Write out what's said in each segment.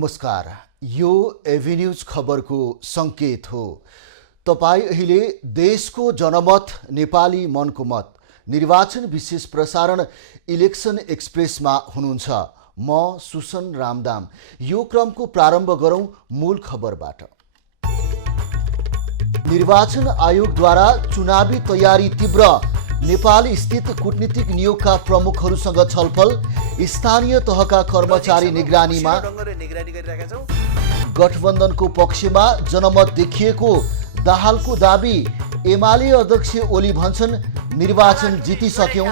नमस्कार, यो एभिन्यूज खबरको संकेत हो। तपाईँ अहिले देशको जनमत नेपाली मनको मत निर्वाचन विशेष प्रसारण इलेक्सन एक्सप्रेसमा हुनुहुन्छ। म सुसन रामदाम। यो क्रमको प्रारम्भ गरौं मूल खबरबाट। निर्वाचन आयोगद्वारा चुनावी तयारी तीव्र, नेपाल स्थित कूटनीतिक नियोगका प्रमुखहरूसँग छलफल, स्थानीय तहका कर्मचारी निगरानीमा गठबन्धनको पक्षमा जनमत देखिएको दाहालको दाबी। एमाले अध्यक्ष ओली भन्छन् निर्वाचन जितिसक्यौं।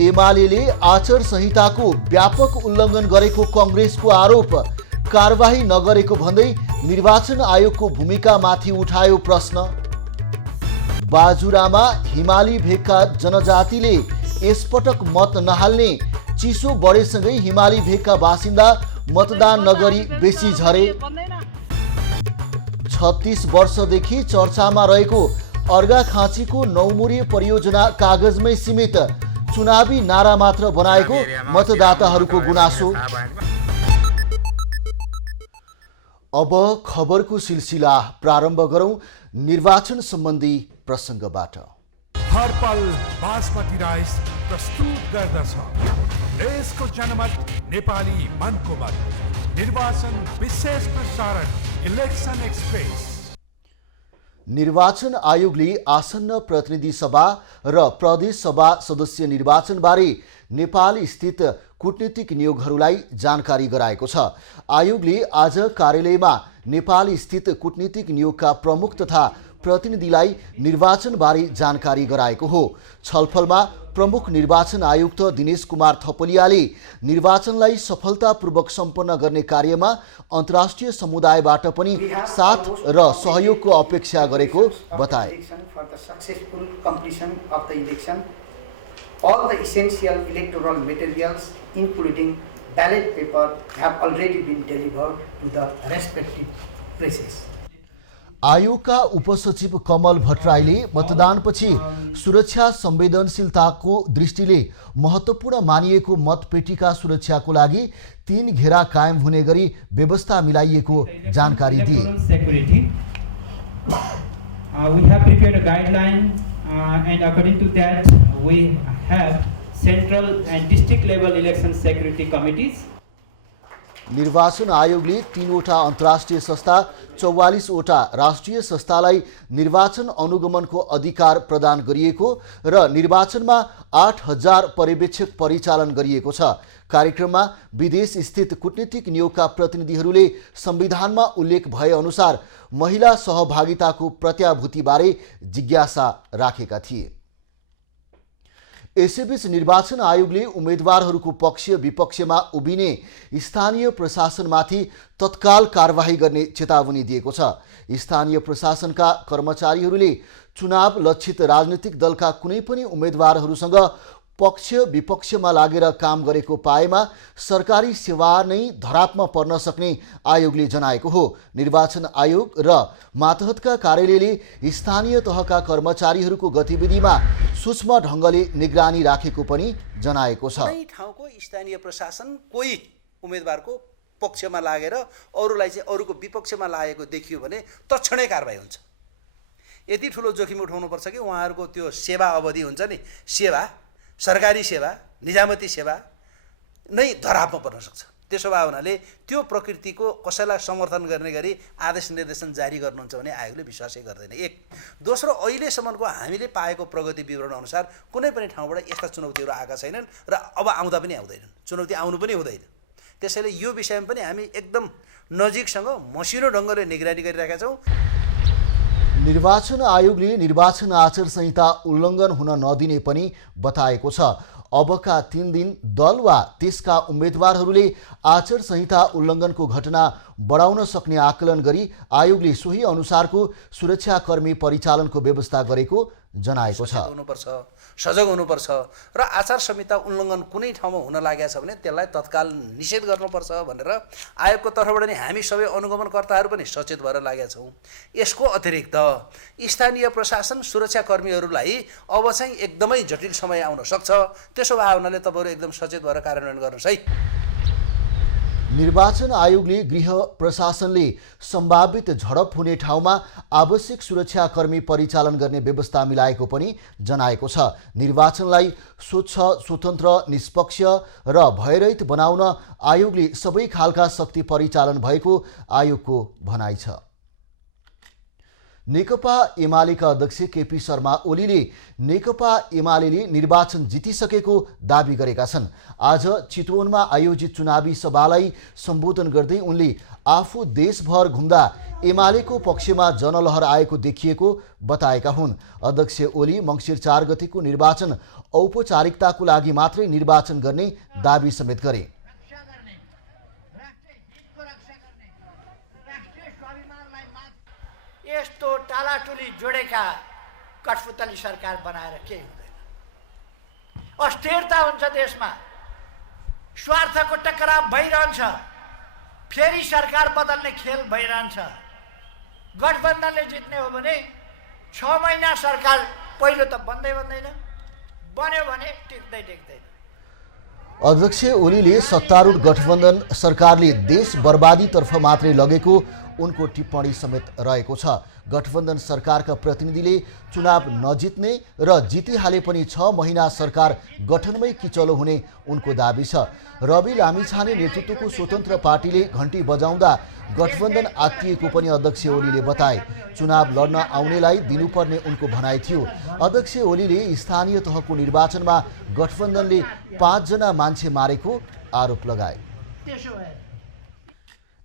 एमाले आचार संहिताको व्यापक उल्लङ्घन गरेको कांग्रेसको आरोप, कारबाही नगरेको भन्दै निर्वाचन आयोगको भूमिकामाथि उठायो प्रश्न। बाजुरामा हिमाली भेगका जनजातिले यसपटक मत नहाल्ने, चिसो बढेसँगै हिमाली भेगका बासिन्दा मतदान नगरी बेसी झरे। 36 वर्षदेखि चर्चामा रहेको अर्घाखाँचीको नौमुरे परियोजना कागजमै सीमित, चुनावी नारा मात्र बनाएको मतदाताहरूको गुनासो। अब खबरको सिलसिला प्रारम्भ गरौं निर्वाचन सम्बन्धी प्रसङ्गबाट। हर पल बासमती राइस प्रस्तुत गर्दछ देशको जनमत नेपाली मनको मत निर्वाचन विशेष प्रसारण इलेक्सन एक्सप्रेस। निर्वाचन आयोगले आसन्न प्रतिनिधि सभा र प्रदेश सभा सदस्य निर्वाचनबारे नेपाल स्थित कूटनीतिक नियोगहरूलाई जानकारी गराएको छ। आयोगले आज कार्यालयमा नेपाल स्थित कूटनीतिक नियोगका प्रमुख तथा प्रतिनिधिलाई निर्वाचनबारे जानकारी गराएको हो। छलफलमा प्रमुख निर्वाचन आयुक्त दिनेश कुमार थपलियाले निर्वाचनलाई सफलतापूर्वक सम्पन्न गर्ने कार्यमा अन्तर्राष्ट्रिय समुदायबाट पनि साथ र सहयोगको अपेक्षा गरेको बताए। All the essential electoral materials, including ballot paper, have already been delivered to the respective places. आयोगका उपसचिव कमल भट्टराईले मतदानपछि सुरक्षा संवेदनशीलताको दृष्टिले महत्त्वपूर्ण मानिएको मतपेटीका सुरक्षाको लागि 3 घेरा कायम हुने गरी व्यवस्था मिलाइएको जानकारी दिए। We have prepared a guideline and according to that we have central and district level election security committees. निर्वाचन आयोगले 3वटा अन्तर्राष्ट्रिय संस्था, 44वटा राष्ट्रिय संस्थालाई निर्वाचन अनुगमनको अधिकार प्रदान गरिएको र निर्वाचनमा 8000 पर्यवेक्षक परिचालन गरिएको छ। कार्यक्रममा विदेश स्थित कूटनीतिक नियोगका प्रतिनिधिहरूले संविधानमा उल्लेख भए अनुसार महिला सहभागिताको प्रत्याभूतिबारे जिज्ञासा राखेका थिए। यसैबीच निर्वाचन आयोगले उम्मेदवारहरूको पक्ष विपक्षमा उभिने स्थानीय प्रशासनमाथि तत्काल कारबाही गर्ने चेतावनी दिएको छ। स्थानीय प्रशासनका कर्मचारीहरूले चुनाव लक्षित राजनीतिक दलका कुनै पनि उम्मेदवारहरूसँग पक्ष विपक्षमा लागेर काम गरेको पाएमा सरकारी सेवा नै धरापमा पर्न सक्ने आयोगले जनाएको हो। निर्वाचन आयोग र मातहतका कार्यालयले स्थानीय तहका कर्मचारीहरूको गतिविधिमा सूक्ष्म ढङ्गले निगरानी राखेको पनि जनाएको छ। कुनै ठाउँको स्थानीय प्रशासन कोही उम्मेदवारको पक्षमा लागेर अरूलाई चाहिँ अरूको विपक्षमा लागेको देखियो भने तत्क्षणै कारबाही हुन्छ। यति ठुलो जोखिम उठाउनुपर्छ कि उहाँहरूको त्यो सेवा अवधि हुन्छ नि, सेवा सरकारी सेवा निजामती सेवा नै धरापमा पर्न सक्छ। त्यसो भए हुनाले त्यो प्रकृतिको कसैलाई समर्थन गर्ने गरी आदेश निर्देशन जारी गर्नुहुन्छ भने आयोगले विश्वासै गर्दैन। एक दोस्रो, अहिलेसम्मको हामीले पाएको प्रगति विवरण अनुसार कुनै पनि ठाउँबाट यस्ता चुनौतीहरू आएका छैनन् र अब आउँदा पनि आउँदैनन्, चुनौती आउनु पनि हुँदैन। त्यसैले यो विषयमा पनि हामी एकदम नजिकसँग मसिनो ढङ्गले निगरानी गरिरहेका छौँ। निर्वाचन आयोगले निर्वाचन आचार संहिता उल्लङ्घन हुन नदिने पनि बताएको छ। अबका 3 दिन दल वा त्यसका उम्मेदवारहरूले आचार संहिता उल्लङ्घनको घटना बढाउन सक्ने आकलन गरी आयोगले सोही अनुसारको सुरक्षाकर्मी परिचालनको व्यवस्था गरेको जनाएको छ। हुनुपर्छ, सजग हुनुपर्छ र आचार संहिता उल्लङ्घन कुनै ठाउँमा हुन लागेको छ भने त्यसलाई तत्काल निषेध गर्नुपर्छ भनेर आयोगको तर्फबाट नि हामी सबै अनुगमनकर्ताहरू पनि सचेत भएर लागेका छौँ। यसको अतिरिक्त स्थानीय प्रशासन सुरक्षाकर्मीहरूलाई अब चाहिँ एकदमै जटिल समय आउन सक्छ। त्यसो भए हुनाले तपाईँहरू एकदम सचेत भएर कार्यान्वयन गर्नुहोस् है। निर्वाचन आयोगले गृह प्रशासनले सम्भावित झडप हुने ठाउँमा आवश्यक सुरक्षाकर्मी परिचालन गर्ने व्यवस्था मिलाएको पनि जनाएको छ। निर्वाचनलाई स्वच्छ, स्वतन्त्र, निष्पक्ष र भयरहित बनाउन आयोगले सबै खालका शक्ति परिचालन भएको आयोगको भनाइ छ। नेकपा एमालेका अध्यक्ष केपी शर्मा ओलीले नेकपा एमालेले निर्वाचन जितिसकेको दाबी गरेका छन्। आज चितवनमा आयोजित चुनावी सभालाई सम्बोधन गर्दै उनले आफू देशभर घुम्दा एमालेको पक्षमा जनलहर आएको देखिएको बताएका हुन्। अध्यक्ष ओली मङ्सिर 4 गतेको निर्वाचन औपचारिकताको लागि मात्रै निर्वाचन गर्ने दाबी समेत गरे। यस्तो टालाटुली जोडेका कठपुतली सरकार बनाएर केही हुँदैन। अस्थिरता हुन्छ देशमा, स्वार्थको टकराव भइरहन्छ, फेरि सरकार बदल्ने खेल भइरहन्छ। गठबन्धनले जित्ने हो भने 6 महिना सरकार पहिलो त बन्दैन, बन्यो भने टिक्दैन। अध्यक्ष ओलीले सत्तारूढ गठबन्धन सरकारले देश बर्बादीतर्फ मात्रै लगेको उनको टिप्पणी समेत रहेको छ। गठबन्धन सरकारका प्रतिनिधिले चुनाव नजित्ने र जितिहाले पनि 6 महिना सरकार गठनमै किचलो हुने उनको दाबी छ। रवि लामिछाने नेतृत्वको स्वतन्त्र पार्टीले घण्टी बजाउँदा गठबन्धन आत्तिएको पनि अध्यक्ष ओलीले बताए। चुनाव लड्न आउनेलाई दिनुपर्ने उनको भनाइ थियो। अध्यक्ष ओलीले स्थानीय तहको निर्वाचनमा गठबन्धनले 5 जना मान्छे मारेको आरोप लगाए।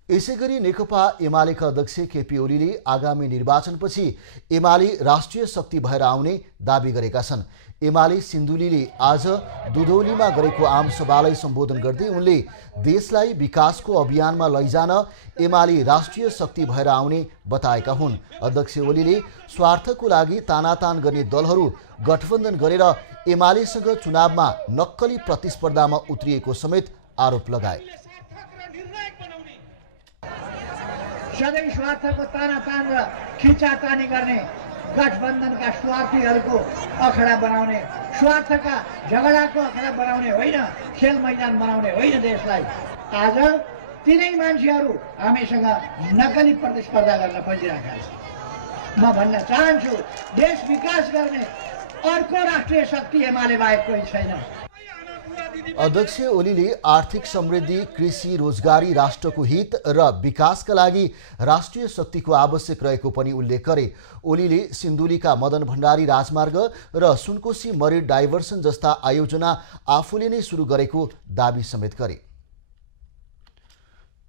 यसैगरी नेकपा एमालेका अध्यक्ष केपी ओलीले आगामी निर्वाचनपछि एमाले राष्ट्रिय शक्ति भएर आउने दाबी गरेका छन्। एमाले सिन्धुलीले आज दुधौलीमा गरेको आमसभालाई सम्बोधन गर्दै उनले देशलाई विकासको अभियानमा लैजान एमाले राष्ट्रिय शक्ति भएर आउने बताएका हुन्। अध्यक्ष ओलीले स्वार्थको लागि तानातान गर्ने दलहरू गठबन्धन गरेर एमालेसँग चुनावमा नक्कली प्रतिस्पर्धामा उत्रिएको समेत आरोप लगाए। सधैँ स्वार्थको तानातान र खिचातानी गर्ने गठबन्धनका स्वार्थीहरूको अखडा बनाउने, स्वार्थका झगडाको अखडा बनाउने होइन, खेल मैदान बनाउने होइन देशलाई। आज तिनै मान्छेहरू हामीसँग नक्कली प्रतिस्पर्धा गर्न खोजिरहेका छन्। म भन्न चाहन्छु, देश विकास गर्ने अर्को राष्ट्रिय शक्ति एमाले बाहेक कोही छैन। अध्यक्ष ओलीले आर्थिक समृद्धि, कृषि, रोजगारी, राष्ट्रको हित र विकासका लागि राष्ट्रिय शक्तिको आवश्यक रहेको पनि उल्लेख गरे। ओलीले सिन्धुलीका मदन भण्डारी राजमार्ग र सुनकोशी मरिन डाइभर्सन जस्ता आयोजना आफूले नै सुरु गरेको दाबी समेत गरे।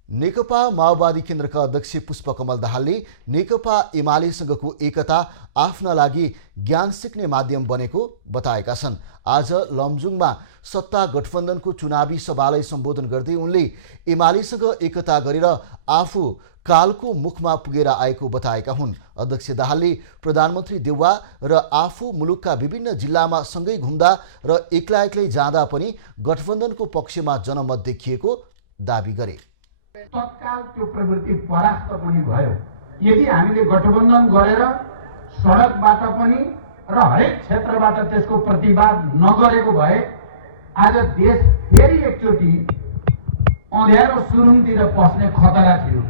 नेकपा माओवादी केन्द्रका अध्यक्ष पुष्पकमल दाहालले नेकपा एमालेसँगको एकता आफ्ना लागि ज्ञान सिक्ने माध्यम बनेको बताएका छन्। आज लमजुङमा सत्ता गठबन्धनको चुनावी सभालाई सम्बोधन गर्दै उनले एमालेसँग एकता गरेर आफू कालको मुखमा पुगेर आएको बताएका हुन्। अध्यक्ष दाहालले प्रधानमन्त्री देउवा र आफू मुलुकका विभिन्न जिल्लामा सँगै घुम्दा र एक्लै जाँदा पनि गठबन्धनको पक्षमा जनमत देखिएको दाबी गरे। तत्काल त्यो प्रवृत्ति परास्त पनि भयो। यदि हामीले गठबन्धन गरेर सडकबाट पनि र हरेक क्षेत्रबाट त्यसको प्रतिवाद नगरेको भए आज देश फेरि एकचोटि अँध्यारो सुरुङतिर पस्ने खतरा थियो।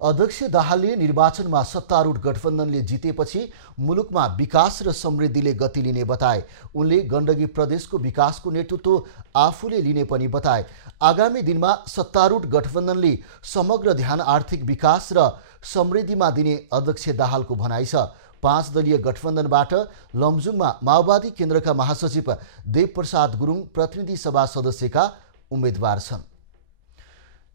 अध्यक्ष दाहालले निर्वाचनमा सत्तारूढ गठबन्धनले जितेपछि मुलुकमा विकास र समृद्धिले गति लिने बताए। उनले गण्डकी प्रदेशको विकासको नेतृत्व आफूले लिने पनि बताए। आगामी दिनमा सत्तारूढ गठबन्धनले समग्र ध्यान आर्थिक विकास र समृद्धिमा दिने अध्यक्ष दाहालको भनाइ छ। 5 दलीय गठबन्धनबाट लमजुङमा माओवादी केन्द्रका महासचिव देवप्रसाद गुरुङ प्रतिनिधि सभा सदस्यका उम्मेद्वार छन्।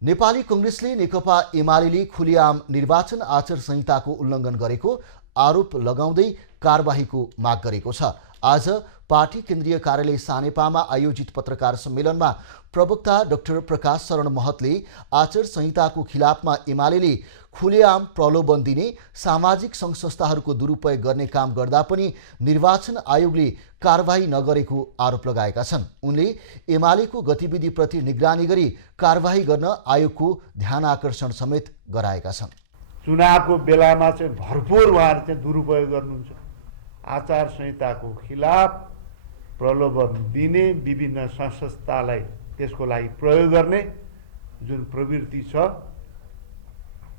नेपाली कांग्रेसले नेकपा एमाले खुलेआम निर्वाचन आचार संहिताको उल्लङ्घन गरेको आरोप लगाउँदै कारबाहीको माग गरेको छ। आज पार्टी केन्द्रीय कार्यालय सानेपामा आयोजित पत्रकार सम्मेलनमा प्रवक्ता डाक्टर प्रकाश शरण महतले आचार संहिताको खिलाफमा एमाले खुलेआम प्रलोभन दिने, सामाजिक सङ्घ संस्थाहरूको दुरुपयोग गर्ने काम गर्दा पनि निर्वाचन आयोगले कारबाही नगरेको आरोप लगाएका छन्। उनले एमालेको गतिविधिप्रति निगरानी गरी कारबाही गर्न आयोगको ध्यान आकर्षण समेत गराएका छन्। चुनावको बेलामा चाहिँ भरपूर उहाँहरू चाहिँ दुरुपयोग गर्नुहुन्छ। आचार संहिताको खिलाफ प्रलोभन दिने, विभिन्न संस्थालाई त्यसको लागि प्रयोग गर्ने जुन प्रवृत्ति छ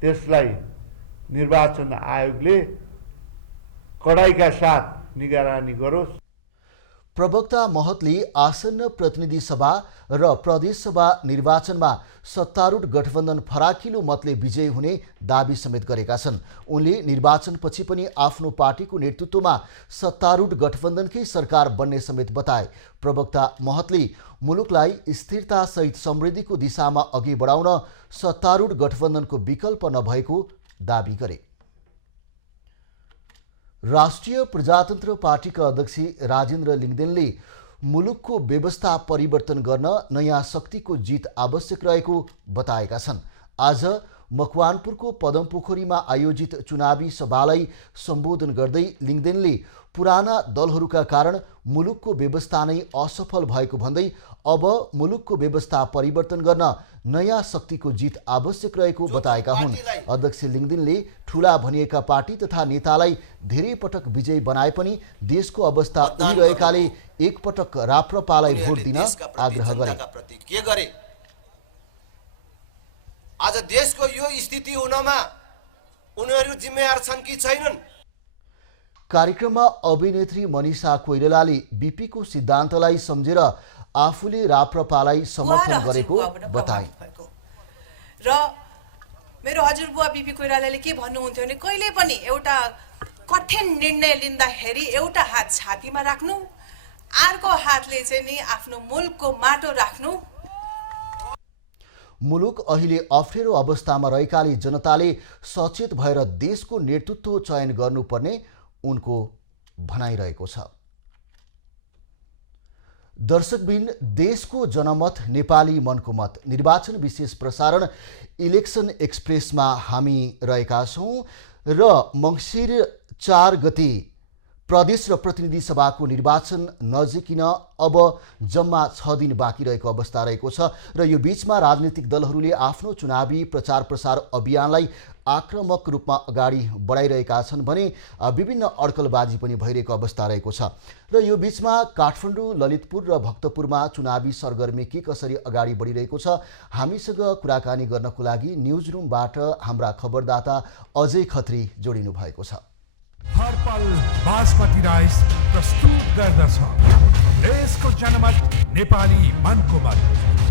त्यसलाई निर्वाचन आयोगले कडाइका साथ निगरानी गरोस्। प्रवक्ता महतले आसन्न प्रतिनिधि सभा र प्रदेश सभा निर्वाचनमा सत्तारूढ गठबन्धन फराकिलो मतले विजयी हुने दाबी समेत गरेका छन्। उनले निर्वाचनपछि पनि आफ्नो पार्टीको नेतृत्वमा सत्तारूढ गठबन्धनकै सरकार बन्ने समेत बताए। प्रवक्ता महतले मुलुकलाई स्थिरतासहित समृद्धिको दिशामा अघि बढाउन सत्तारूढ गठबन्धनको विकल्प नभएको दाबी गरे। राष्ट्रिय प्रजातन्त्र पार्टीका अध्यक्ष राजेन्द्र लिङदेनले मुलुकको व्यवस्था परिवर्तन गर्न नयाँ शक्तिको जित आवश्यक रहेको बताएका छन्। आज मकवानपुरको पदमपोखरीमा आयोजित चुनावी सभालाई सम्बोधन गर्दै लिङदेनले पुराना दलहरूका कारण मुलुकको व्यवस्था नै असफल भएको भन्दै अब मुलुकको व्यवस्था परिवर्तन गर्न नयाँ शक्तिको जित आवश्यक रहेको बताएका हुन्। अध्यक्ष लिङदेनले ठूला भनिएका पार्टी तथा नेतालाई धेरै पटक विजयी बनाए पनि देशको अवस्था उहिरहेकाले एकपटक राप्रपालाई भोट दिन आग्रह गरे। आज देशको यो स्थिति हुनमा उनीहरू जिम्मेवार छन् कि छैनन्? कार्यक्रममा अभिनेत्री मनिषा कोइरालाले बीपीको सिद्धान्तलाई सम्झेर आफूले राप्रपालाई समर्थन गरेको बताए। र मेरो हजुरबुवा बीपी कोइरालाले के भन्नुहुन्थ्यो भने कहिले पनि एउटा कठिन निर्णय लिँदाखेरि एउटा हात छातीमा राख्नु, अर्को हातले चाहिँ नि आफ्नो मुलुकको माटो राख्नु। मुलुक अहिले अप्ठ्यारो अवस्थामा रहेकाले जनताले सचेत भएर देशको नेतृत्व चयन गर्नुपर्ने उनको भनाइरहेको छ। दर्शकबिन, देशको जनमत नेपाली मनको मत निर्वाचन विशेष प्रसारण इलेक्सन एक्सप्रेसमा हामी रहेका छौँ र मङ्सिर 4 गते प्रदेश र प्रतिनिधि सभाको निर्वाचन नजिकिन अब जम्मा 6 दिन बाँकी रहेको अवस्था रहेको छ र यो बीचमा राजनीतिक दलहरूले आफ्नो चुनावी प्रचार प्रसार अभियानलाई आक्रामक रूपमा अगाडि बढाइरहेका छन् भने विभिन्न अड्कलबाजी पनि भइरहेको अवस्था रहेको छ र यो बीचमा काठमाडौँ, ललितपुर र भक्तपुरमा चुनावी सरगर्मी के कसरी अगाडि बढिरहेको छ हामीसँग कुराकानी गर्नको लागि न्युज रुमबाट हाम्रा खबरदाता अजय खत्री जोडिनु भएको छ। हर्पल बासमती राइस प्रस्तुत गर्दछ देशको जनमत नेपाली मनको मत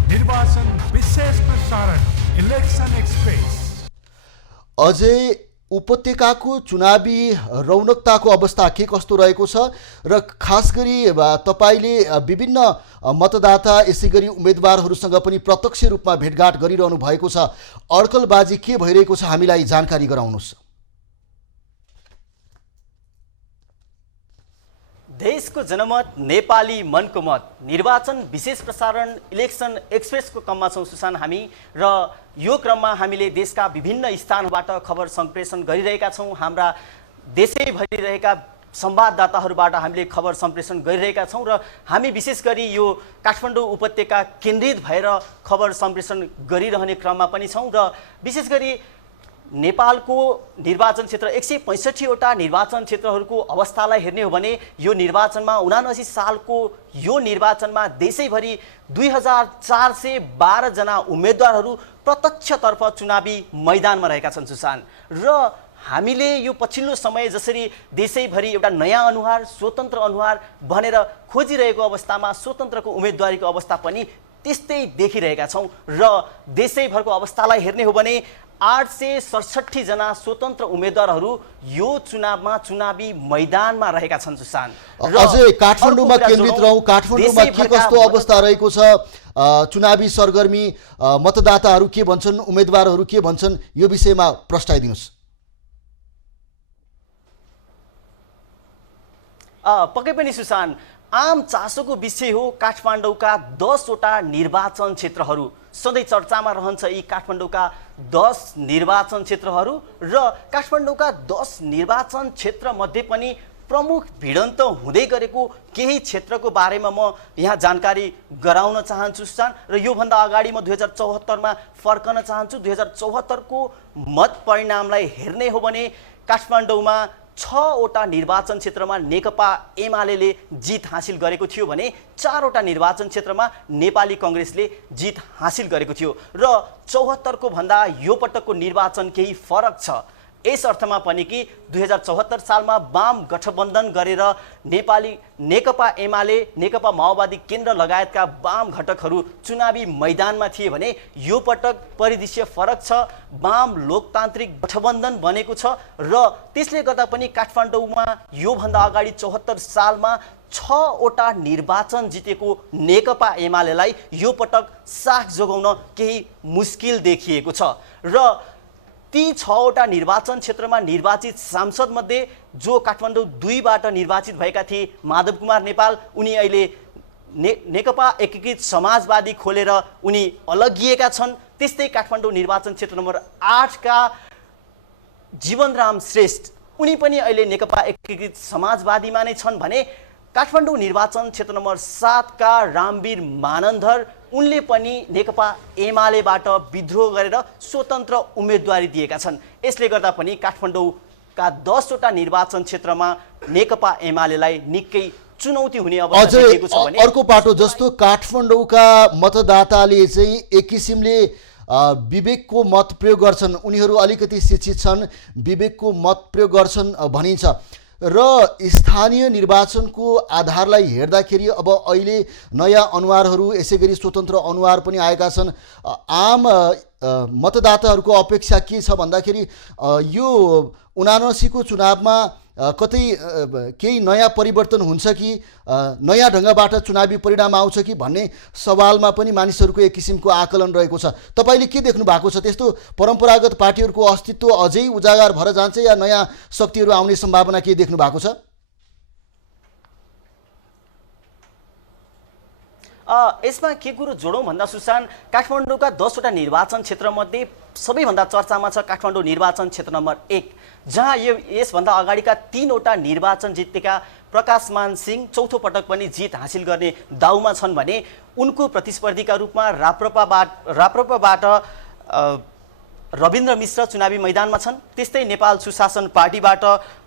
निर्वाचन विशेष प्रसारण इलेक्सन एक्सप्रेस। अझै उपत्यकाको चुनावी रौनकताको अवस्था के कस्तो रहेको छ र खास गरी तपाईले विभिन्न मतदाता यसै गरी उम्मेदवारहरूसँग पनि प्रत्यक्ष रूपमा भेटघाट गरिरहनु भएको छ, अड्कलबाजी के भइरहेको छ हामीलाई जानकारी गराउनुहोस्। देशको जनमत नेपाली मनको मत निर्वाचन विशेष प्रसारण इलेक्सन एक्सप्रेसको क्रममा छौँ सुसान हामी, र यो क्रममा हामीले देशका विभिन्न स्थानबाट खबर सम्प्रेषण गरिरहेका छौँ। हाम्रा देशैभरि रहेका संवाददाताहरूबाट हामीले खबर सम्प्रेषण गरिरहेका छौँ र हामी विशेष गरी यो काठमाडौँ उपत्यका केन्द्रित भएर खबर सम्प्रेषण गरिरहने क्रममा पनि छौँ र विशेष गरी नेपालको निर्वाचन क्षेत्र 165वटा निर्वाचन क्षेत्रहरूको अवस्थालाई हेर्ने हो भने यो निर्वाचनमा 79 सालको यो निर्वाचनमा देशैभरि 2412 जना उम्मेदवारहरू प्रत्यक्षतर्फ चुनावी मैदानमा रहेका छन् सुसान। र हामीले यो पछिल्लो समय जसरी देशैभरि एउटा नयाँ अनुहार, स्वतन्त्र अनुहार भनेर खोजिरहेको अवस्थामा स्वतन्त्रको उम्मेदवारीको अवस्था पनि त्यस्तै देखिरहेका छौँ र देशैभरको अवस्थालाई हेर्ने हो भने 867 जना स्वतन्त्र उम्मेदवारहरू यो चुनावमा चुनावी मैदानमा रहेका छन् सुसान। अझै काठमाडौँमा केन्द्रित रहौँ, काठमाडौँमा के कस्तो अवस्था रहेको छ, चुनावी सरगर्मी, मतदाताहरू के भन्छन्, उम्मेदवारहरू के भन्छन्, यो विषयमा प्रस्ताइदिनुहोस्। पक्कै पनि सुसान, आम चासोको विषय हो काठमाडौँका 10वटा निर्वाचन क्षेत्रहरू। सधैँ चर्चामा रहन्छ यी काठमाडौँका 10 निर्वाचन क्षेत्रहरू र काठमाडौँका 10 निर्वाचन क्षेत्रमध्ये पनि प्रमुख भिडन्त हुँदै गरेको केही क्षेत्रको बारेमा म यहाँ जानकारी गराउन चाहन्छु सुसान। र योभन्दा अगाडि म 2074मा फर्कन चाहन्छु। 2074को मत परिणामलाई हेर्ने हो भने काठमाडौँमा 6वटा निर्वाचन क्षेत्रमा नेकपा एमाले जित हासिल गरेको थियो भने 4वटा निर्वाचन क्षेत्रमा नेपाली कङ्ग्रेसले जित हासिल गरेको थियो र 74को भन्दा यो पटकको निर्वाचन केही फरक छ। यस अर्थमा पनि कि 2074 सालमा वाम गठबन्धन गरेर नेकपा एमाले, नेकपा माओवादी केन्द्र लगायतका वाम घटकहरू चुनावी मैदानमा थिए भने यो पटक परिदृश्य फरक छ। वाम लोकतान्त्रिक गठबन्धन बनेको छ र त्यसले गर्दा पनि काठमाडौँमा योभन्दा अगाडि 74 सालमा 6वटा निर्वाचन जितेको नेकपा एमालेलाई यो पटक साख जोगाउन केही मुस्किल देखिएको छ र ती 6वटा निर्वाचन क्षेत्रमा निर्वाचित सांसदमध्ये जो काठमाडौँ 2बाट निर्वाचित भएका थिए माधव कुमार नेपाल, उनी अहिले नेकपा एकीकृत समाजवादी खोलेर उनी अलगिएका छन्। त्यस्तै काठमाडौँ निर्वाचन क्षेत्र नम्बर 8का जीवनराम श्रेष्ठ, उनी पनि अहिले नेकपा एकीकृत समाजवादीमा नै छन् भने काठमाडौँ निर्वाचन क्षेत्र नम्बर 7का रामवीर मानन्धर, उनले पनि नेकपा एमालेबाट विद्रोह गरेर स्वतन्त्र उम्मेदवारी दिएका छन्। यसले गर्दा पनि काठमाडौँका 10वटा निर्वाचन क्षेत्रमा नेकपा एमालेलाई निकै चुनौती हुने अवस्था देखिएको छ भने अर्को पाटो जस्तो काठमाडौँका मतदाताले चाहिँ एक किसिमले विवेकको मत प्रयोग गर्छन्, उनीहरू अलिकति शिक्षित छन्, विवेकको मत प्रयोग गर्छन् भनिन्छ र स्थानीय निर्वाचनको आधारलाई हेर्दाखेरि अब अहिले नयाँ अनुहारहरू, यसै गरी स्वतन्त्र अनुहार पनि आएका छन्। आम मतदाताहरूको अपेक्षा के छ भन्दाखेरि यो 79को चुनावमा कतै केही नयाँ परिवर्तन हुन्छ कि नयाँ ढङ्गबाट चुनावी परिणाम आउँछ कि भन्ने सवालमा पनि मानिसहरूको एक किसिमको आकलन रहेको छ। तपाईँले के देख्नु भएको छ? त्यस्तो परम्परागत पार्टीहरूको अस्तित्व अझै उजागर भएर जान्छ या नयाँ शक्तिहरू आउने सम्भावना के देख्नु भएको छ? यसमा के कुरो जोडौँ भन्दा सुसान, काठमाडौँका 10वटा निर्वाचन क्षेत्रमध्ये सबैभन्दा चर्चामा छ काठमाडौँ निर्वाचन क्षेत्र नम्बर 1, जहाँ यसभन्दा अगाडिका 3वटा निर्वाचन जितेका प्रकाशमान सिंह चौथो पटक पनि जित हासिल गर्ने दाउमा छन् भने उनको प्रतिस्पर्धीका रूपमा राप्रपाबाट रविन्द्र मिश्र चुनावी मैदानमा छन्। त्यस्तै नेपाल सुशासन पार्टीबाट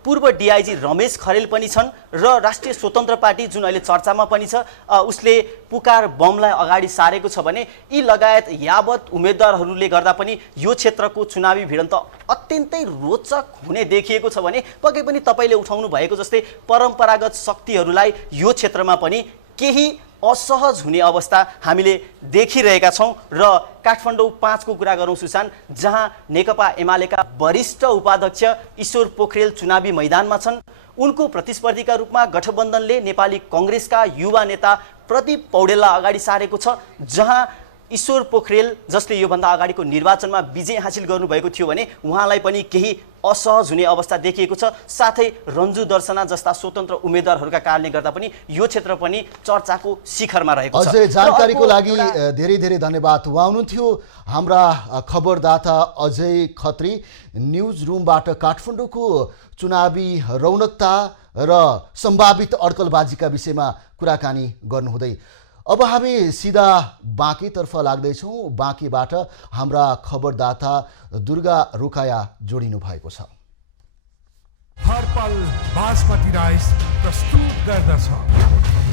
पूर्व डिआइजी रमेश खरेल पनि छन् र राष्ट्रिय स्वतन्त्र पार्टी जुन अहिले चर्चामा पनि छ उसले पुकार बमलाई अगाडि सारेको छ भने यी लगायत यावत उम्मेदवारहरूले गर्दा पनि यो क्षेत्रको चुनावी भिडन्त अत्यन्तै रोचक हुने देखिएको छ भने पक्कै पनि तपाईँले उठाउनु भएको जस्तै परम्परागत शक्तिहरूलाई यो क्षेत्रमा पनि केही असहज हुने अवस्था हामीले देखिरहेका छौँ। र काठमाडौँ 5को कुरा गरौँ सुसान, जहाँ नेकपा एमालेका वरिष्ठ उपाध्यक्ष ईश्वर पोखरेल चुनावी मैदानमा छन्। उनको प्रतिस्पर्धीका रूपमा गठबन्धनले नेपाली कङ्ग्रेसका युवा नेता प्रदीप पौडेललाई अगाडि सारेको छ, जहाँ ईश्वर पोखरेल जसले योभन्दा अगाडिको निर्वाचनमा विजय हासिल गर्नुभएको थियो भने उहाँलाई पनि केही असहज हुने अवस्था देखिएको छ। साथै रन्जु दर्शना जस्ता स्वतन्त्र उम्मेदवारहरूका कारणले गर्दा पनि यो क्षेत्र पनि चर्चाको शिखरमा रहेको छ। अझै जानकारीको लागि धेरै धेरै धन्यवाद। उहाँ हुनुहुन्थ्यो हाम्रा खबरदाता अजय खत्री, न्युज रुमबाट काठमाडौँको चुनावी रौनकता र सम्भावित अड्कलबाजीका विषयमा कुराकानी गर्नुहुँदै अब हामी सीधा बाँकीतर्फ लाग्दैछौँ। बाँकीबाट हाम्रा खबरदाता दुर्गा रोकाया जोडिनु भएको छ। हर पल बासमती राइस प्रस्तुत गर्दछ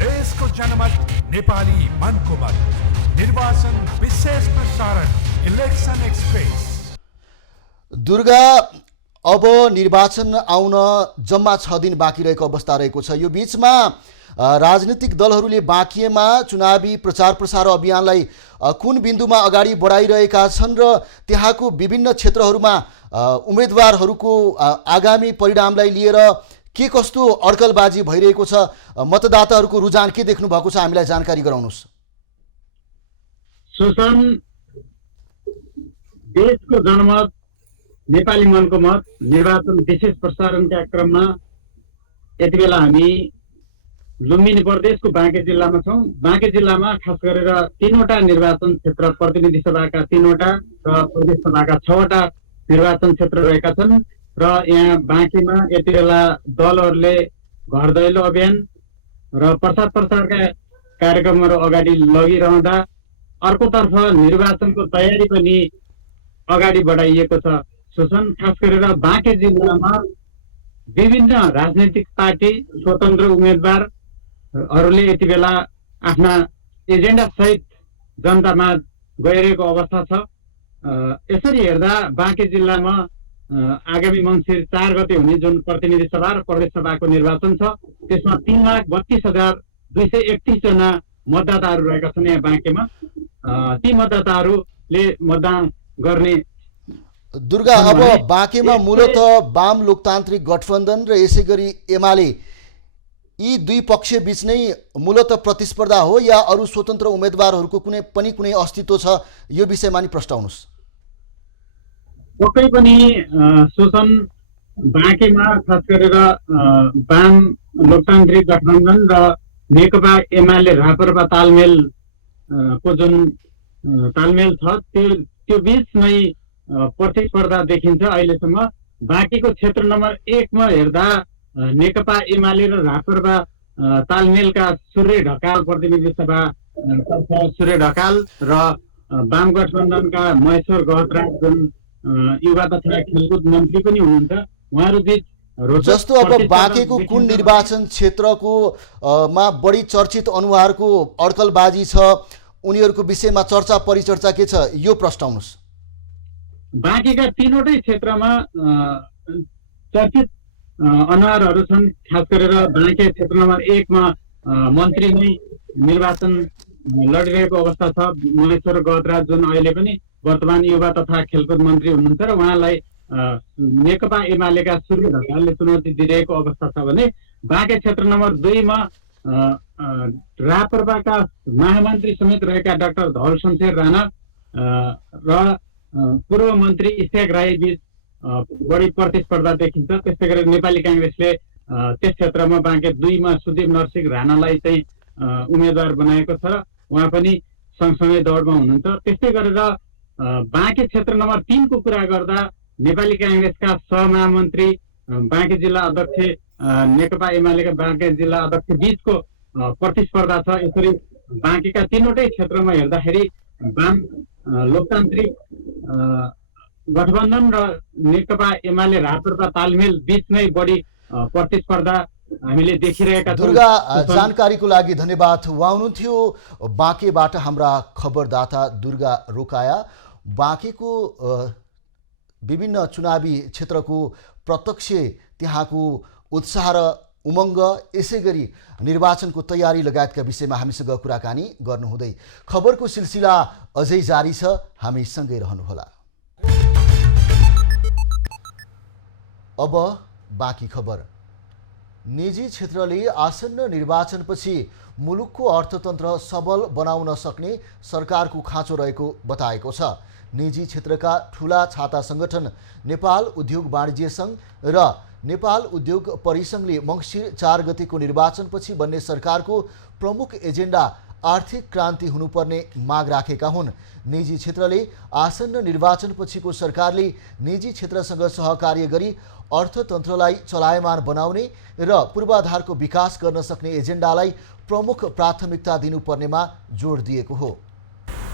देशको जनमत नेपाली मनको मत निर्वाचन विशेष प्रसारण इलेक्सन एक्सप्रेस। दुर्गा, अब निर्वाचन आउन जम्मा 6 दिन बाँकी रहेको अवस्था रहेको छ। यो बिचमा राजनीतिक दलहरूले बाँकिएमा चुनावी प्रचार प्रसार अभियानलाई कुन बिन्दुमा अगाडि बढाइरहेका छन् र त्यहाँको विभिन्न क्षेत्रहरूमा उम्मेदवारहरूको आगामी परिणामलाई लिएर के कस्तो अड्कलबाजी भइरहेको छ, मतदाताहरूको रुझान के देख्नु भएको छ, हामीलाई जानकारी गराउनुहोस्। सुशान, देशको जनमत नेपाली मनको मत निर्वाचन विशेष प्रसारणका क्रममा यति बेला हामी लुम्बिनी प्रदेशको बाँके जिल्लामा छौँ। बाँके जिल्लामा खास गरेर 3वटा निर्वाचन क्षेत्र, प्रतिनिधि सभाका 3वटा र प्रदेश सभाका 6वटा निर्वाचन क्षेत्र रहेका छन् र यहाँ बाँकेमा यति बेला दलहरूले घर दैलो अभियान र प्रचार प्रसारका कार्यक्रमहरू अगाडि लगिरहँदा अर्कोतर्फ निर्वाचनको तयारी पनि अगाडि बढाइएको छ। सुसन, खास गरेर बाँके जिल्लामा विभिन्न राजनैतिक पार्टी, स्वतन्त्र उम्मेदवारहरूले यति बेला आफ्ना एजेन्डा सहित जनतामा गइरहेको अवस्था छ। यसरी हेर्दा बाँके जिल्लामा आगामी मङ्सिर 4 गते हुने जुन प्रतिनिधि सभा र प्रदेश सभाको निर्वाचन छ त्यसमा 3,32,231 जना मतदाताहरू रहेका छन्। यहाँ बाँकेमा ती मतदाताहरूले मतदान गर्ने। दुर्गा, अब बाँकेमा मूलत वाम लोकतान्त्रिक गठबन्धन र यसै गरी एमाले यी दुई पक्ष बीच नै मूलत प्रतिस्पर्धा हो या अरू स्वतन्त्र उम्मेदवारहरूको कुनै अस्तित्व छ? यो विषयमा नि प्रस्ताउनुहोस्। पक्कै पनि शोषण बाँकेमा खास गरेर वाम लोकतान्त्रिक गठबन्धन र नेकपा एमाले राप्रपा तालमेल को जुन तालमेल छ त्यो बीचमै प्रतिस्पर्धा देखिन्छ। अहिलेसम्म बाँकेको क्षेत्र नम्बर 1 मा हेर्दा नेकपा एमाले र राप्रपा तालमेलका सूर्य ढकाल प्रतिनिधि सभा सूर्य ढकाल र वाम गठबन्धनका महेश्वर गहतराज जुन युवा तथा खेलकुद मन्त्री पनि हुनुहुन्छ, उहाँहरू बीच जस्तो अब बाँकेको कुन निर्वाचन क्षेत्रको मा बढी चर्चित अनुहारको अड्कलबाजी छ, उनीहरूको विषयमा चर्चा परिचर्चा के छ, यो प्रस्ताउनुहोस्। बाँकेका 3वटै क्षेत्रमा चर्चित अनुहारहरू छन्। खास गरेर बाँके क्षेत्र नम्बर 1 मा मन्त्री नै निर्वाचन लडिरहेको अवस्था छ। महेश्वर गहतराज जुन अहिले पनि वर्तमान युवा तथा खेलकुद मन्त्री हुनुहुन्छ र उहाँलाई नेकपा एमालेका सूर्य ढकालले चुनौती दिइरहेको अवस्था छ भने बाँके क्षेत्र नम्बर 2 मा राप्रपाका महामन्त्री समेत रहेका डाक्टर धवल शमशेर राणा र पूर्व मन्त्री इस्याक राई बीच बढी प्रतिस्पर्धा देखिन्छ। त्यस्तै गरेर नेपाली काङ्ग्रेसले त्यस क्षेत्रमा बाँके 2 मा सुदीप नरसिंह राणालाई चाहिँ उम्मेदवार बनाएको छ र उहाँ पनि सँगसँगै दौडमा हुनुहुन्छ। त्यस्तै गरेर बाँके क्षेत्र नम्बर 3 को कुरा गर्दा नेपाली काङ्ग्रेसका सहमहामन्त्री बाँके जिल्ला अध्यक्ष नेकपा एमालेका बाँके जिल्ला अध्यक्ष बीचको प्रतिस्पर्धा छ। यसरी बाँकेका 3वटै क्षेत्रमा हेर्दाखेरि वाम लोकतान्त्रिक गठबन्धन र नेकपा एमाले राप्रपा तालमेल बीच नै बढी प्रतिस्पर्धा हामीले देखिरहेका छौँ। दुर्गा, जानकारीको लागि धन्यवाद। उहाँ हुनुहुन्थ्यो बाँकेबाट हाम्रा खबरदाता दुर्गा रोकाया। बाँकेको विभिन्न चुनावी क्षेत्रको प्रत्यक्ष त्यहाँको उत्साह र उमङ्ग, यसै गरी निर्वाचनको तयारी लगायतका विषयमा हामीसँग कुराकानी गर्नुहुँदै खबरको सिलसिला अझै जारी छ। हामी सँगै रहनुहोला। अब बाँकी खबर। निजी क्षेत्रले आसन्न निर्वाचनपछि मुलुकको अर्थतन्त्र सबल बनाउन सक्ने सरकारको खाँचो रहेको बताएको छ। निजी क्षेत्रका ठूला छाता सङ्गठन नेपाल उद्योग वाणिज्य सङ्घ र नेपाल उद्योग परिसङ्घले मङ्सिर 4 गतेको निर्वाचनपछि बन्ने सरकारको प्रमुख एजेन्डा आर्थिक क्रान्ति हुनुपर्ने माग राखेका हुन्। निजी क्षेत्रले आसन्न निर्वाचनपछिको सरकारले निजी क्षेत्रसँग सहकार्य गरी अर्थतन्त्रलाई चलायमान बनाउने र पूर्वाधारको विकास गर्न सक्ने एजेन्डालाई प्रमुख प्राथमिकता दिनुपर्नेमा जोड दिएको हो।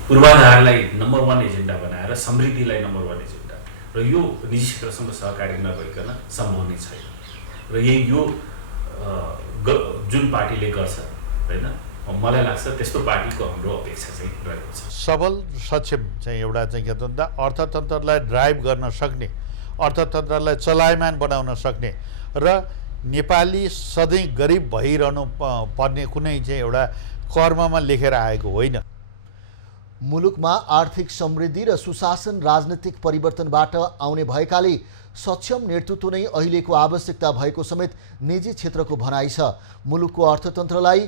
पूर्वाधारलाई नम्बर 1 एजेन्डा बनाएर समृद्धिलाई नम्बर 1 एजेन्डा र यो निजी क्षेत्रसँग सहकार्य नगरिकन सम्भव नै छैन। र यही यो जुन पार्टीले गर्छ हैन, मलाई लाग्छ त्यस्तो पार्टीको हाम्रो अपेक्षा चाहिँ रहेको छ। सबल सक्षम चाहिँ एउटा चाहिँ के भन्दा अर्थतन्त्रलाई ड्राइभ गर्न सक्ने, अर्थतन्त्रलाई चलायमान बनाउन सक्ने र नेपाली सधैँ गरिब भइरहनु पर्ने कुनै चाहिँ एउटा कर्ममा लेखेर आएको होइन। मुलुकमा आर्थिक समृद्धि र सुशासन राजनीतिक परिवर्तनबाट आउने भएकाले सक्षम नेतृत्व नै अहिलेको आवश्यकता भएको समेत निजी क्षेत्रको भनाइ छ। मुलुकको अर्थतन्त्रलाई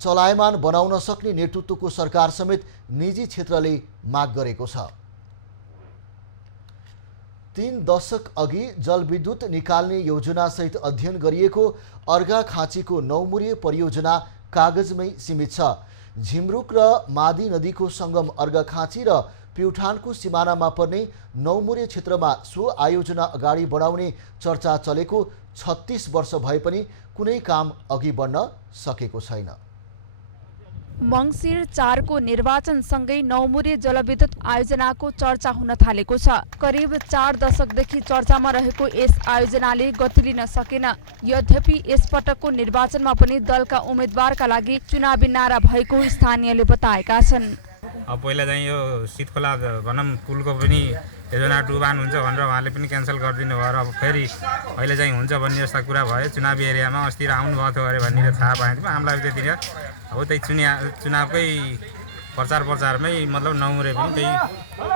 चलायमान बनाउन सक्ने नेतृत्वको सरकार समेत निजी क्षेत्रले माग गरेको छ। 3 दशक अघि जलविद्युत निकाल्ने योजनासहित अध्ययन गरिएको अर्घाखाँचीको नौमुरे परियोजना कागजमै सीमित छ। झिमरुक र मादी नदीको सङ्गम अर्घाखाँची र प्युठानको सिमानामा पर्ने नौमुरे क्षेत्रमा सो आयोजना अगाडि बढाउने चर्चा चलेको 36 वर्ष भए पनि कुनै काम अघि बढ्न सकेको छैन। मङ्सिर 4 को निर्वाचनसँगै नौमुरे जलविद्युत आयोजनाको चर्चा हुन थालेको छ। करिब 4 दशकदेखि चर्चामा रहेको यस आयोजनाले गति लिन सकेन। यद्यपि यसपटकको निर्वाचनमा पनि दलका उम्मेद्वारका लागि चुनावी नारा भएको स्थानीयले बताएका छन्। पहिला चाहिँ यो शीतखोला भनौँ पुलको पनि योजना डुबान हुन्छ भनेर उहाँले पनि क्यान्सल गरिदिनु भयो र अब फेरि अहिले चाहिँ हुन्छ भन्ने जस्ता कुरा भयो। चुनावी एरियामा अस्तिर आउनुभएको थियो अरे भन्ने थाहा पाएँ। हामीलाई त्यतिर अब त्यही चुनावकै प्रचारमै मतलब नौमुरे पनि त्यही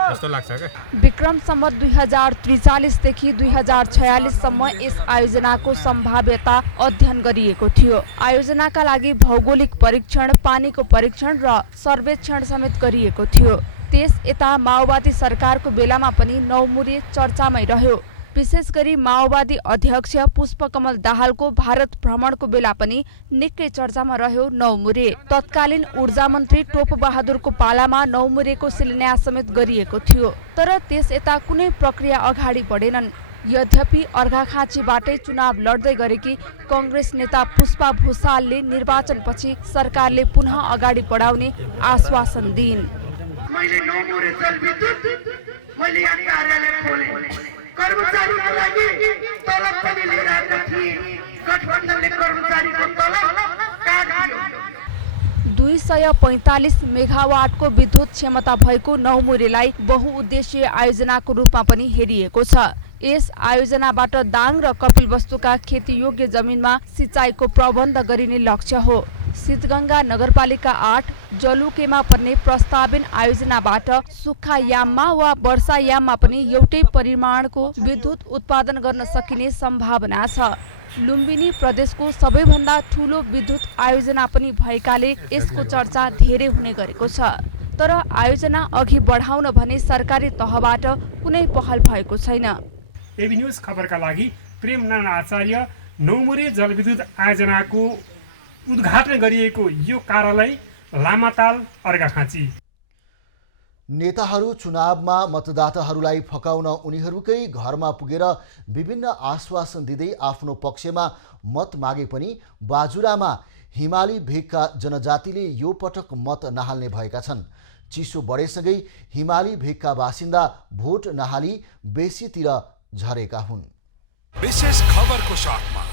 जस्तो लाग्छ क्या। विक्रम सम्मत 2043 देखि 2046 सम्म यस आयोजनाको सम्भाव्यता अध्ययन गरिएको थियो। आयोजनाका लागि भौगोलिक परीक्षण, पानीको परीक्षण र सर्वेक्षण समेत गरिएको थियो। त्यस यता माओवादी सरकारको बेलामा पनि नौमुरे चर्चामै रह्यो। विशेष गरी माओवादी अध्यक्ष पुष्पकमल दाहालको भारत भ्रमणको बेला पनि निकै चर्चामा रह्यो नौमुरे। तत्कालीन ऊर्जा मन्त्री टोपबहादुरको पालामा नौमुरेको शिलान्यास समेत गरिएको थियो, तर त्यस यता कुनै प्रक्रिया अगाडि बढेनन्। यद्यपि अर्घाखाँचीबाटै चुनाव लड्दै गरेकी कांग्रेस नेता पुष्पा भुसालले निर्वाचनपछि सरकारले पुनः अगाडि बढाउने आश्वासन दिइन्। मैले नौमुरे जलविद्युत मैले यहाँ कार्यालय खोले, कर्मचारीको लागि तलब पनि लिइरहेका थिए। गठबन्धनले कर्मचारीको तलब काट्यो। 245 मेगावाटको विद्युत क्षमता भएको नौमुरेलाई बहुउद्देश्यीय आयोजनाको रूपमा पनि हेरिएको छ। यस आयोजनाबाट दाङ र कपिलवस्तुका खेतीयोग्य जमिनमा सिँचाइको प्रबन्ध गरिने लक्ष्य हो। सिद्धगङ्गा नगरपालिका 8 जलुकेमा पर्ने प्रस्तावित आयोजनाबाट सुक्खा याममा वा वर्षा याममा पनि एउटै परिमाणको विद्युत उत्पादन गर्न सकिने सम्भावना छ। लुम्बिनी प्रदेशको सबैभन्दा ठूलो विद्युत आयोजना पनि भएकाले यसको चर्चा धेरै हुने गरेको छ। तर आयोजना अघि बढाउन भने सरकारी तहबाट कुनै पहल भएको छैन। एबी न्यूज खबरका लागि प्रेमनारायण आचार्य। नौमुरे जलविद्युत आयोजनाको उद्घाटन गरिएको यो कार्यालय लामाताल अर्घाखाँची। नेताहरू चुनावमा मतदाताहरूलाई फकाउन उनीहरूकै घरमा पुगेर विभिन्न आश्वासन दिँदै आफ्नो पक्षमा मत मागे पनि बाजुरामा हिमाली भेगका जनजातिले यो पटक मत नहाल्ने भएका छन्। चिसो बढेसँगै हिमाली भेगका बासिन्दा भोट नहाली बेसीतिर झरेका हुन्। विशेष खबरको साथमा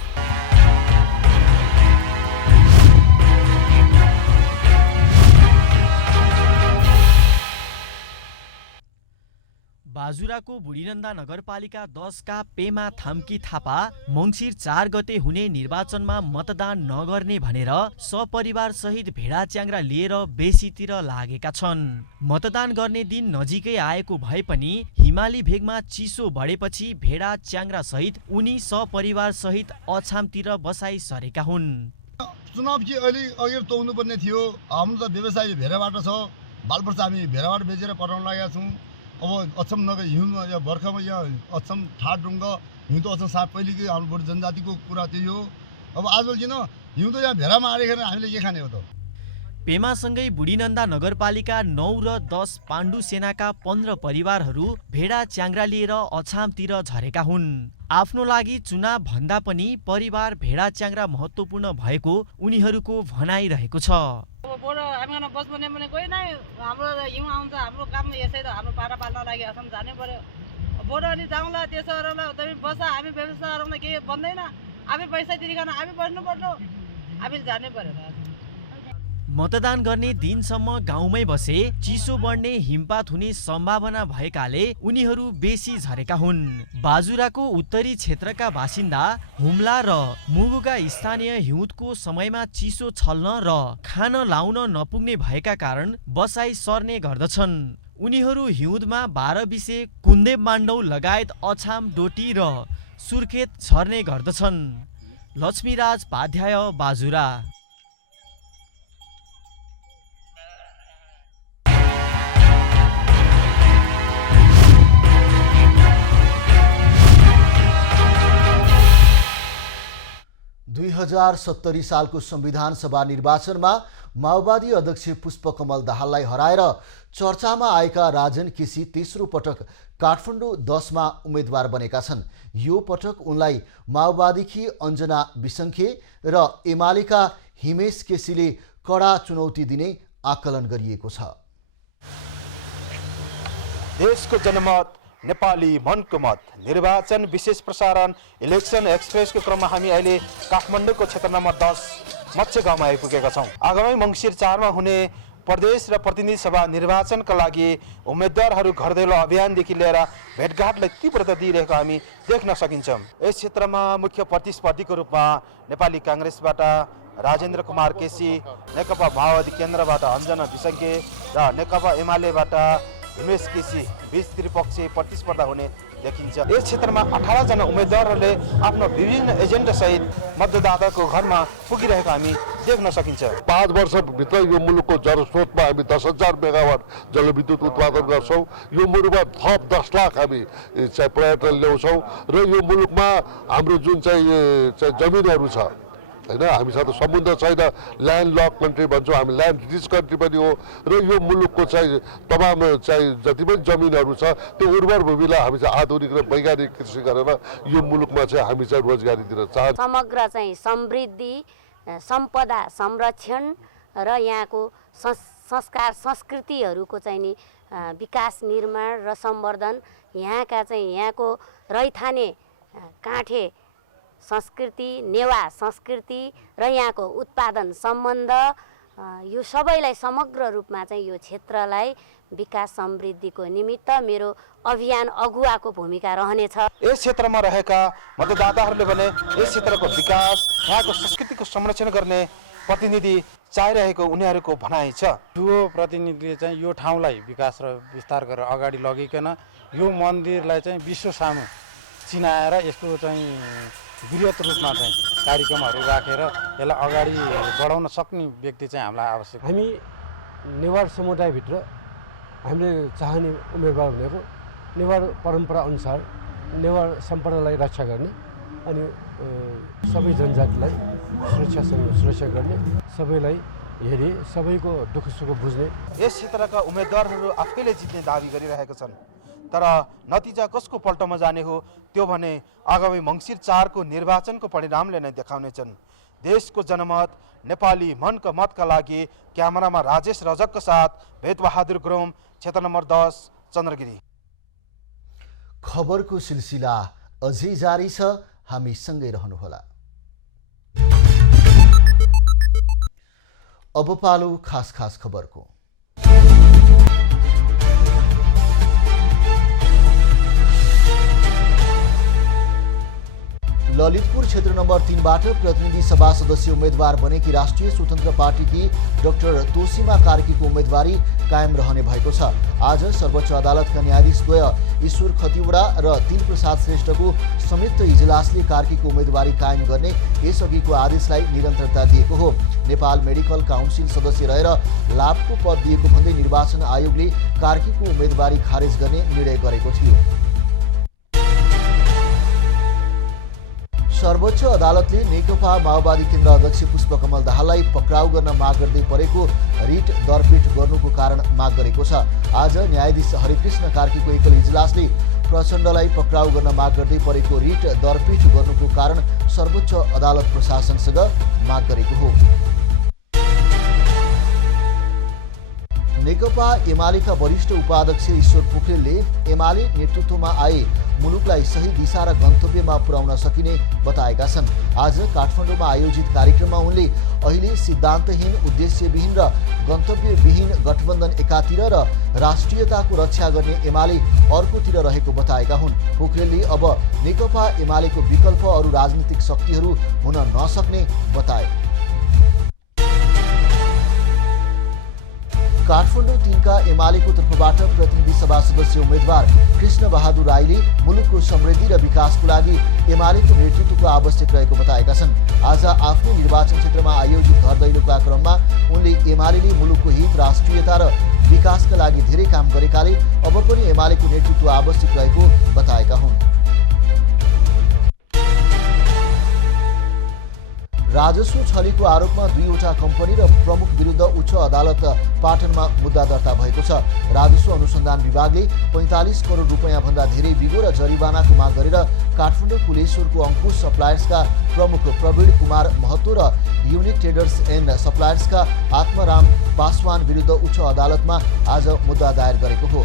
बाजुराको बुढीनन्दा नगरपालिका 10 का पेमा थाम्की थापा मङ्सिर 4 गते हुने निर्वाचनमा मतदान नगर्ने भनेर सपरिवार सहित भेडा च्याङ्ग्रा लिएर बेसीतिर लागेका छन्। मतदान गर्ने दिन नजिकै आएको भए पनि हिमाली भेगमा चिसो बढेपछि भेडा च्याङ्ग्रा सहित उनी सपरिवार सहित अछामतिर बसाई सरेका हुन्। चुनाव कि अहिले अघि तोड्नु पर्ने थियो। हाम्रो त व्यवसाय भेडाबाट छ। बालबच्चा हामी भेडाबाट बेचेर पठाउन लागेका छौँ। अब अछाम नगर हिउँदमा या बर्खामा यहाँ अछाम ठाडुङ्ग हिउँदो अछाम साथ पहिलेकै हाम्रो जनजातिको कुरा त्यही हो। अब आजकल किन हिउँदो यहाँ भेडामा आएर हामीले के खाने हो त। पेमासँगै बुढीनन्दा नगरपालिका 9 र 10 पाण्डु सेनाका 15 परिवारहरू भेडा च्याङ्ग्रा लिएर अछामतिर झरेका हुन्। आफ्नो लागि चुनाव भन्दा पनि परिवार भेडा च्याङ्ग्रा महत्त्वपूर्ण भएको उनीहरूको भनाइरहेको छ। बोर्ड हामीसँग बस्ने भने कोही नै हाम्रो हिउँ आउँछ। हाम्रो काम यसै त हाम्रो पारा पाल्न लागि असम जानै पर्यो। बोर्ड अनि जाउँला त्यसोहरूलाई तपाईँ बस्छ। हामी व्यवस्थाहरूलाई केही बन्दैन। हामी पैसा तिरिकन हामी बस्नु पर्यो। हामी जानै पर्यो। मतदान गर्ने दिनसम्म गाउँमै बसे चिसो बढ्ने हिमपात हुने सम्भावना भएकाले उनीहरू बेसी झरेका हुन्। बाजुराको उत्तरी क्षेत्रका बासिन्दा हुम्ला र मुगुका स्थानीय हिउँदको समयमा चिसो छल्न र खान लाउन नपुग्ने भएका कारण बसाई सर्ने गर्दछन्। उनीहरू हिउँदमा 12 बिसे कुन्देब माण्डौ लगायत अछाम डोटी र सुर्खेत झर्ने गर्दछन्। लक्ष्मीराज पाध्याय, बाजुरा। 2070 सालको संविधान सभा निर्वाचनमा माओवादी अध्यक्ष पुष्पकमल दाहाललाई हराएर चर्चामा आएका राजन केसी तेस्रो पटक काठमाडौँ 10 मा उम्मेदवार बनेका छन्। यो पटक उनलाई माओवादीकी अञ्जना बिसङ्खे र एमालेका हिमेश केसीले कडा चुनौती दिने आकलन गरिएको छ। देशको जनमत नेपाली मनको मत निर्वाचन विशेष प्रसारण इलेक्सन एक्सप्रेसको क्रममा हामी अहिले काठमाडौँको क्षेत्र नम्बर 10 मत्स्य गाउँमा आइपुगेका छौँ। आगामी मङ्सिर 4 मा हुने प्रदेश र प्रतिनिधि सभा निर्वाचनका लागि उम्मेदवारहरू घर दैलो अभियानदेखि लिएर भेटघाटलाई तीव्रता दिइरहेको हामी देख्न सकिन्छौँ। यस क्षेत्रमा मुख्य प्रतिस्पर्धीको रूपमा नेपाली काङ्ग्रेसबाट राजेन्द्र कुमार केसी, नेकपा माओवादी केन्द्रबाट अञ्जना बिसङ्खे र नेकपा एमालेबाट हिमेश केसी बीच त्रिपक्षीय प्रतिस्पर्धा हुने देखिन्छ। यस क्षेत्रमा 18 जना उम्मेदवारहरूले आफ्नो विभिन्न एजेन्डा सहित मतदाताको घरमा पुगिरहेको हामी देख्न सकिन्छ। 5 वर्षभित्र यो मुलुकको जलस्रोतमा हामी 10,000 मेगावाट जलविद्युत उत्पादन गर्छौँ। यो मुलुकमा थप 10 लाख हामी चाहिँ पर्यटन ल्याउँछौँ र यो मुलुकमा हाम्रो जुन चाहिँ जमिनहरू छ हैन, हामीसँग समुद्र छैन, ल्यान्ड लक कन्ट्री भन्छौँ, हामी ल्यान्ड रिच कन्ट्री पनि हो र यो मुलुकको चाहिँ तमाम चाहिँ जति पनि जमिनहरू छ त्यो उर्वर भूमिलाई हामी चाहिँ आधुनिक र वैज्ञानिक कृषि गरेर यो मुलुकमा चाहिँ हामी चाहिँ रोजगारी दिन चाहन्छौँ। समग्र चाहिँ समृद्धि, सम्पदा संरक्षण र यहाँको संस्कार संस्कृतिहरूको चाहिँ नि विकास निर्माण र सम्वर्धन, यहाँको रैथाने काँठे संस्कृति, नेवा संस्कृति र यहाँको उत्पादन सम्बन्ध, यो सबैलाई समग्र रूपमा चाहिँ यो क्षेत्रलाई विकास समृद्धिको निमित्त मेरो अभियान अगुवाको भूमिका रहनेछ। यस क्षेत्रमा रहेका मतदाताहरूले भने यस क्षेत्रको विकास, यहाँको संस्कृतिको संरक्षण गर्ने प्रतिनिधि चाहिरहेको उनीहरूको भनाइ छ। यो प्रतिनिधिले चाहिँ यो ठाउँलाई विकास र विस्तार गरेर अगाडि लगिकन यो मन्दिरलाई चाहिँ विश्व सामु चिनाएर यसको चाहिँ बृहत रूपमा चाहिँ कार्यक्रमहरू राखेर यसलाई अगाडि बढाउन सक्ने व्यक्ति चाहिँ हामीलाई आवश्यक। हामी नेवार समुदायभित्र हामीले चाहने उम्मेदवार भनेको नेवार परम्परा अनुसार नेवार सम्पदालाई रक्षा गर्ने अनि सबै जनजातिलाई सुरक्षा गर्ने, सबैलाई हेरी सबैको दुःख सुख बुझ्ने। यस क्षेत्रका उम्मेदवारहरू आफैले जित्ने दाबी गरिरहेका छन्, तर नतिजा कसको पल्टोमा जाने हो त्यो भने आगामी मङ्सिर 4 को निर्वाचनको परिणामले नै देखाउनेछन्। देशको जनमत नेपाली मनको मतका लागि क्यामेरामा राजेश रजकको साथ भेदबहादुर गुरुङ, क्षेत्र नम्बर 10 चन्द्रगिरी। खबरको सिलसिला अझै जारी छ, हामी सँगै रहनुहोला। अब पालो खास खबरको। ललितपुर क्षेत्र नम्बर 3 बाट प्रतिनिधि सभा सदस्य उम्मेदवार बनेकी राष्ट्रिय स्वतन्त्र पार्टीकी डाक्टर तोसीमा कार्कीको उम्मेदवारी कायम रहने भएको छ। आज सर्वोच्च अदालतका न्यायाधीश द्वय ईश्वर खतिवडा र तिल प्रसाद श्रेष्ठको संयुक्त इजलासले कार्कीको उम्मेदवारी कायम गर्ने यसअघिको आदेशलाई निरन्तरता दिएको हो। नेपाल मेडिकल काउन्सिल सदस्य रहेर लाभको पद दिएको भन्दै निर्वाचन आयोगले कार्कीको उम्मेदवारी खारेज गर्ने निर्णय गरेको थियो। सर्वोच्च अदालतले नेकपा माओवादी केन्द्र अध्यक्ष पुष्पकमल दाहाललाई पक्राउ गर्न माग गर्दै परेको रिट दरपीठ गर्नुको कारण माग गरेको छ। आज न्यायाधीश हरिकृष्ण कार्कीको एकल इजलासले प्रचण्डलाई पक्राउ गर्न माग गर्दै परेको रिट दरपीठ गर्नुको कारण सर्वोच्च अदालत प्रशासनसँग माग गरेको हो। नेकपा एमालेका वरिष्ठ उपाध्यक्ष ईश्वर पोखरेलले एमाले नेतृत्वमा आए मुलुकलाई सही दिशा र गन्तव्यमा पुर्याउन सकिने बताएका छन्। आज काठमाडौँमा आयोजित कार्यक्रममा उनले अहिले सिद्धान्तहीन, उद्देश्यविहीन र गन्तव्यविहीन गठबन्धन एकातिर र राष्ट्रियताको रक्षा गर्ने एमाले अर्कोतिर रहेको बताएका हुन्। पोखरेलले अब नेकपा एमालेको विकल्प अरू राजनीतिक शक्तिहरू हुन नसक्ने बताए। काठमाडौँ 3 का एमालेको तर्फबाट प्रतिनिधि सभा सदस्य उम्मेदवार कृष्ण बहादुर राईले मुलुकको समृद्धि र विकासको लागि एमालेको नेतृत्वको आवश्यक रहेको बताएका छन्। आज आफ्नो निर्वाचन क्षेत्रमा आयोजित घर दैलोका क्रममा उनले एमालेले मुलुकको हित, राष्ट्रियता र विकासका लागि धेरै काम गरेकाले अब पनि एमालेको नेतृत्व आवश्यक रहेको बताएका हुन्। राजस्व छलीको आरोपमा 2वटा कम्पनी र प्रमुख विरुद्ध उच्च अदालत पाटनमा मुद्दा दर्ता भएको छ। राजस्व अनुसन्धान विभागले 45 करोड रुपैयाँ भन्दा धेरै बिगो र जरिवानाको माग गरेर काठमाडौँ कुलेश्वरको अंकुश सप्लायर्सका प्रमुख प्रवीण कुमार महतो र युनिक ट्रेडर्स एन्ड सप्लायर्सका आत्माराम पासवान विरुद्ध उच्च अदालतमा आज मुद्दा दायर गरेको हो।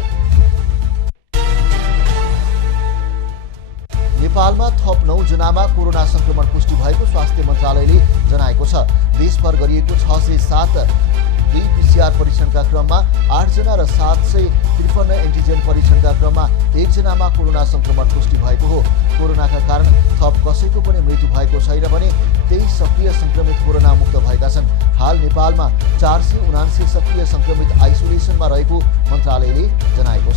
नेपालमा थप 9 जनामा कोरोना संक्रमण पुष्टि भएको स्वास्थ्य मन्त्रालयले जनाएको छ। देशभर गरिएको 607 2 PCR परीक्षणका क्रममा 8 जना र 753 एन्टिजेन परीक्षणका क्रममा 1 जनामा कोरोना संक्रमण पुष्टि भएको हो। कोरोनाका कारण थप कसैको पनि मृत्यु भएको छैन भने 23 सक्रिय संक्रमित कोरोना मुक्त भएका छन्। हाल नेपालमा 479 सक्रिय संक्रमित आइसोलेसनमा रहेको मन्त्रालयले जनाएको छ।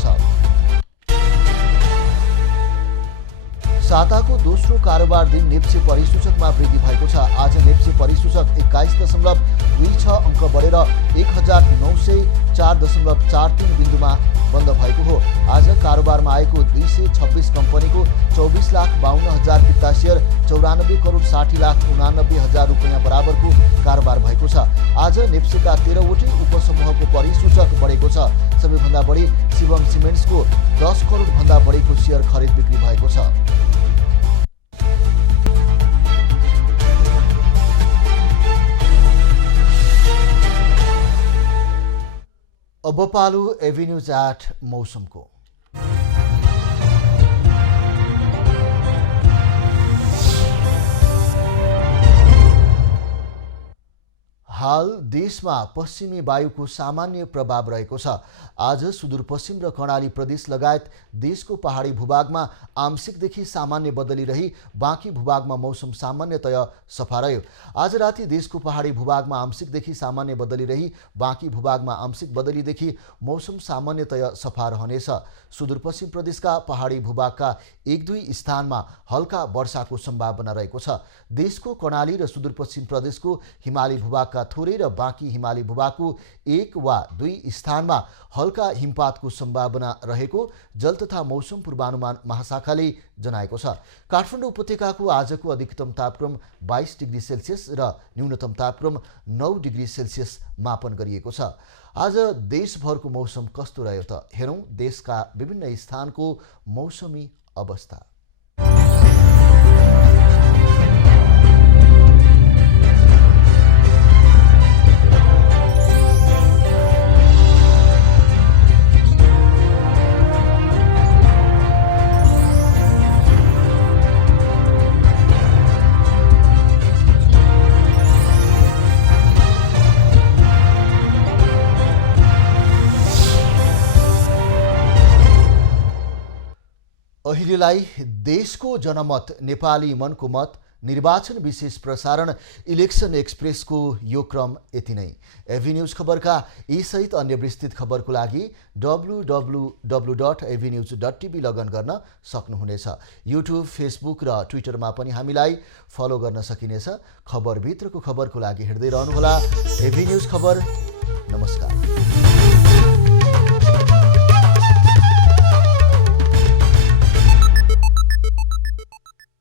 साताको दोस्रो कारोबार दिन नेप्से परिसूचकमा वृद्धि भएको छ। आज नेप्से परिसूचक 21.26 अङ्क बढेर 1904.43 बिन्दुमा बन्द भएको हो। आज कारोबारमा आएको 226 कम्पनीको 24,52,000 फिर्ता सेयर 94 करोड 60,89,000 रुपैयाँ बराबरको कारोबार भएको छ। आज नेप्सेका 13वटै उपसमूहको परिसूचक बढेको छ। सबैभन्दा बढी शिवम सिमेन्ट्सको 10 करोड भन्दा बढीको सेयर खरिद बिक्री भएको छ। अब पालो एभिन्यूज एट मौसमको। हाल देशमा पश्चिमी वायुको सामान्य प्रभाव रहेको छ। आज सुदूरपश्चिम र कर्णाली प्रदेश लगायत देशको पहाडी भूभागमा आंशिकदेखि सामान्य बदली रही बाँकी भूभागमा मौसम सामान्यतया सफा रह्यो। आज राति देशको पहाडी भूभागमा आंशिकदेखि सामान्य बदली रही बाँकी भूभागमा आंशिक बदलीदेखि मौसम सामान्यतया सफा रहनेछ। सुदूरपश्चिम प्रदेशका पहाडी भूभागका 1-2 स्थानमा हल्का वर्षाको सम्भावना रहेको छ। देशको कर्णाली र सुदूरपश्चिम प्रदेशको हिमाली भूभागका थोरै र बाँकी हिमाली भूभागको 1 वा 2 स्थानमा हल्का हिमपातको सम्भावना रहेको जल तथा मौसम पूर्वानुमान महाशाखाले जनाएको छ। काठमाडौँ उपत्यकाको आजको अधिकतम तापक्रम 22 डिग्री सेल्सियस र न्यूनतम तापक्रम 9 डिग्री सेल्सियस मापन गरिएको छ। आज देशभरको मौसम कस्तो रह्यो त हेरौँ देशका विभिन्न स्थानको मौसमी अवस्था। अहिलेलाई देशको जनमत नेपाली मनको मत निर्वाचन विशेष प्रसारण इलेक्सन एक्सप्रेसको यो क्रम यति नै। एभिन्यूज खबरका यी सहित अन्य विस्तृत खबरको लागि www.avnews.tv लगइन गर्न सक्नुहुनेछ। युट्युब, फेसबुक र ट्विटरमा पनि हामीलाई फलो गर्न सकिनेछ। खबरभित्रको खबरको लागि हेर्दै रहनुहोला एभिन्यूज खबर।